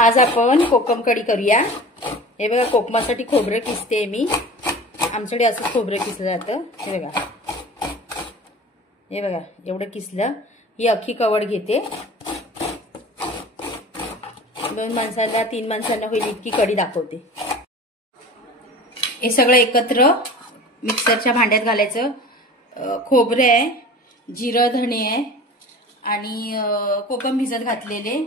आज आपण कोकम कढी करूया। हे बघा, कोकमासाठी खोबरं किसते मी। आमच्याकडे असं खोबरं किसलं जातं। हे बघा, हे बघा, एवढं किसलं। ही अख्खी कवड घेते। 2 माणसांना 3 माणसांना होईल इतकी कढी दाखवते। हे सगळं एकत्र मिक्सरच्या भांड्यात घालायचं। खोबरे आहे, जिरं, धणे आहे आणि कोकम भिजत घातलेले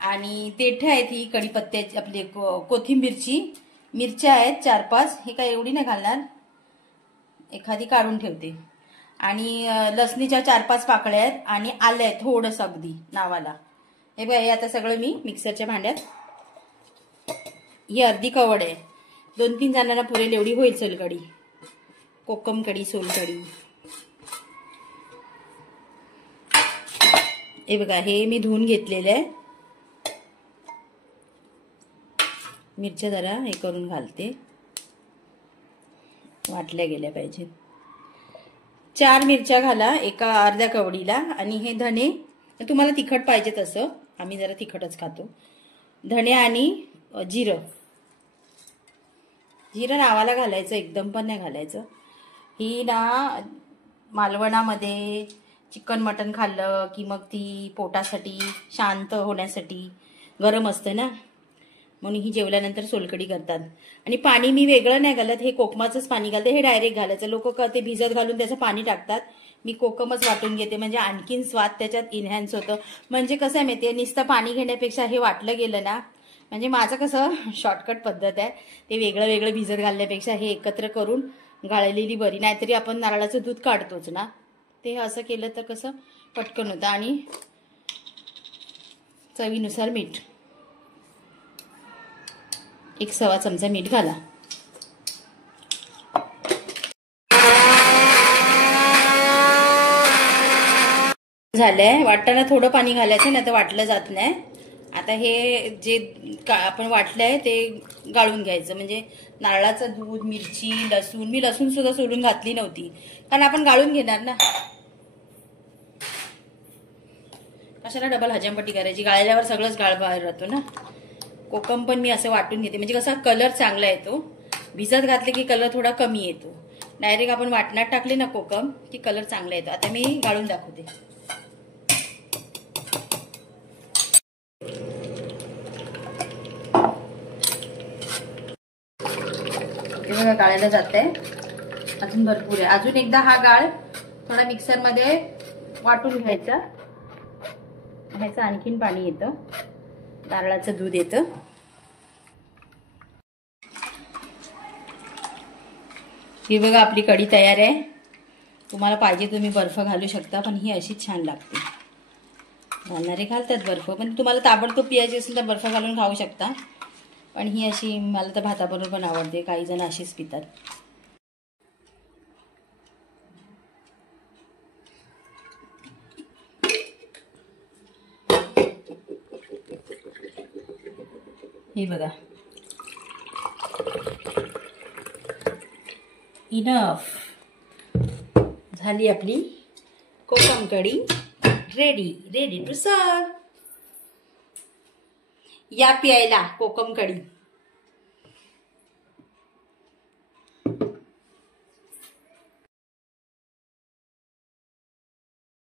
आणि तेठे आहेत। ही कढीपत्त्याची आपली कोथिंबीरची, मिरच्या आहेत 4-5। हे काय एवढी नाही घालणार, एखादी काढून ठेवते। आणि लसणीच्या 4-5 पाकळ्या आहेत आणि आलं आहे थोडंसं अगदी नावाला। हे बघा, हे आता सगळं मी मिक्सरच्या भांड्यात। ही अर्धी कवड आहे, 2-3 जणांना पुरेल एवढी होईल सोलकढी, कोकम कढी, सोलकढी। हे बघा, हे मी धुवून घेतलेलं आहे। मिरच्या जरा हे करून घालते, वाटल्या गेल्या पाहिजे। 4 मिरच्या घाला एका अर्ध्या कवडीला। आणि हे धणे, तुम्हाला तिखट पाहिजे तसं, आम्ही जरा तिखटच खातो। धणे आणि जिरं, जिरं नावाला घालायचं, एकदम पण नाही घालायचं। ही ना मालवणामध्ये चिकन मटन खाल्लं की मग ती पोटासाठी शांत होण्यासाठी गरम असतं ना, म्हणून ही जेवल्यानंतर सोलकढी करतात। आणि पाणी मी वेगळं नाही घालत, हे कोकमाचंच पाणी घालते। हे डायरेक्ट घालायचं, लोक ते भिजत घालून त्याचं पाणी टाकतात। मी कोकमच वाटून घेते, म्हणजे आणखीन स्वाद त्याच्यात इन्हॅन्स होतं। म्हणजे कसं आहे माहितीये, नुसतं पाणी घेण्यापेक्षा हे वाटलं गेलं ना, म्हणजे माझं कसं शॉर्टकट पद्धत आहे, ते वेगळं वेगळं भिजत घालण्यापेक्षा हे एकत्र करून गाळलेली बरी। नाहीतरी आपण नारळाचं दूध काढतोच ना, ते असं केलं तर कसं पटकन होतं। आणि चवीनुसार मीठ, 1 चमचा मीठ घाला। झालंय, वाटताना थोडं पाणी घालायचं, नाही तर वाटलं जात नाही। आता हे जे आपण वाटलंय ते गाळून घ्यायचं, म्हणजे नारळाचं दूध, मिरची, लसूण। मी लसूण सुद्धा सोलून घातली नव्हती, कारण आपण गाळून घेणार ना, कशाला डबल हजामपट्टी करायची। गाळल्यावर सगळंच गाळ बाहेर राहतो ना। कोकम पण मी असं वाटून घेते, म्हणजे कसा कलर चांगला येतो। भिजत घातले की कलर थोडा कमी येतो, डायरेक्ट आपण वाटणात टाकले ना कोकम की कलर चांगला येतो। आता मी गाळून दाखवते। हे बघा, गाळायला जात आहे, अजून भरपूर आहे। अजून एकदा हा गाळ थोडा मिक्सर मध्ये वाटून घ्यायचा, ह्याचं आणखीन पाणी येतं, नारळाचं दूध येतं। ही बघा, आपली कढी तयार आहे। तुम्हाला पाहिजे तुम्ही बर्फ घालू शकता, पण ही अशीच छान लागते। घालणारे घालतात बर्फ, पण तुम्हाला ताबडतोब पियायची असेल तर बर्फ घालून खाऊ शकता। पण ही अशी, मला तर भाताबरोबर पण आवडते, काही जण अशीच पितात। हे बघा, इनफ झाली आपली कोकम कढी, रेडी टू सर्व। या प्यायला कोकम कढी।